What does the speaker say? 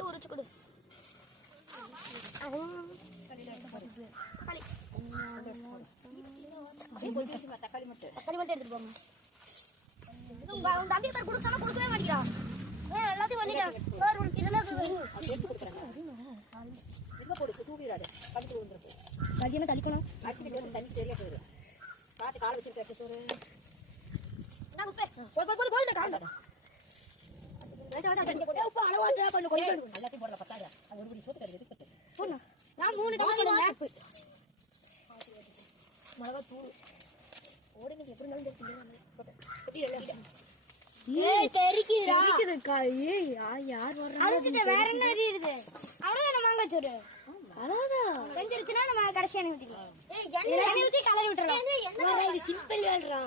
மட்டும் உரிச்சு கொடு. தக்காளி மட்டும் எடுத்துட்டு போங்க. உங்க தம்பி பேர் கொடுத்தானா கொடுக்கவே மாட்டேங்கிறான். எல்லாத்தையும் பண்ணிக்கிறேன். தளிக்கணும். தண்ணி சரியா போயிடும். காட்டு காலை வச்சிருக்க சோறு எல்லாத்தையும் போடல. பத்தாது. அது ஒரு படி சோத்து கறி நான் 3 மிளகா தூள் ஓடுங்க. எப்படி வேற என்ன அறியுது? அவ்வளவுதான் மாங்காய் சோறு. அவ்வளவுதான் செஞ்சிருச்சுன்னா நம்ம கடைசியா ஊத்தி கலரி விட்டுறலாம். சிம்பிள் வேல்றா.